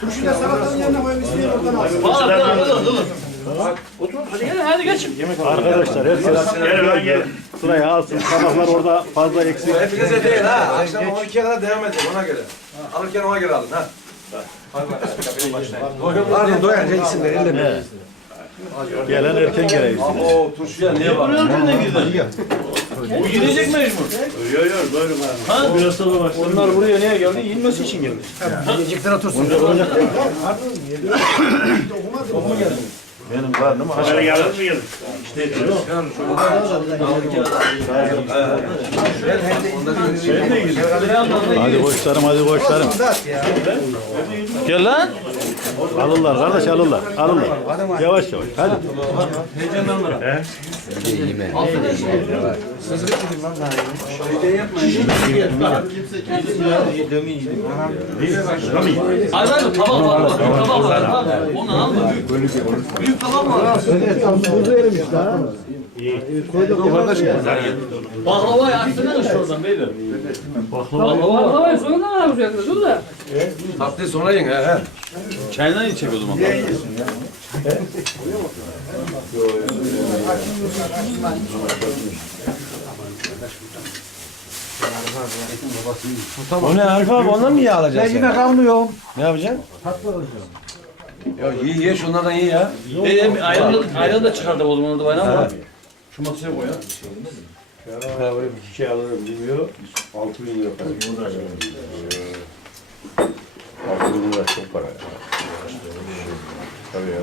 Turşu da salatanın yanına koyun isteyin oradan alsın. Arkadaşlar herkes gel gel. Sıraya alsın. Tabaklar orada fazla eksik. Hepinize değil ha. Akşam 12'ye kadar devam edin ona göre. Alırken ona göre alın ha. Hadi bakalım. Pardon doyarca gitsinler elle Gelen erken geleyiz. Oo turşuya niye bak? Bu gidecek mecbur. Yok yok buyurun abi. Ha? Biraz sonra başlayalım. Bunlar buraya niye geldi? Yinmesi için geldi. Yiyecekler otursun. Benim karnım aşağı. Yarın mı gelir? İşte diyor. Hadi koçlarım hadi koçlarım. Gel lan. Alırlar kardeş alırlar. Alırlar. Yavaş yavaş. Hadi. Hayır hayır tabak var. Tabak var. Ha. Onu alma. Büyük tabak var. Baklava yaksana şuradan beyler. Baklava var. Baklavayı sonradan yapacaksınız dur da. Tatlıyı sonra yiyin he he. Çayından içecek o zaman. O ne Arif abi ondan mı yağ alacaksın? Yine kalmıyorum. Ne yapacaksın? Ya iyi ye şunlardan iyi ya. Ee, ayran da, ayran da çıkardık o zaman da bayram var. Şu masaya koy ya. Şey alırım bilmiyor. 6 bin lira para. 6 bin lira çok para. Tabii ya.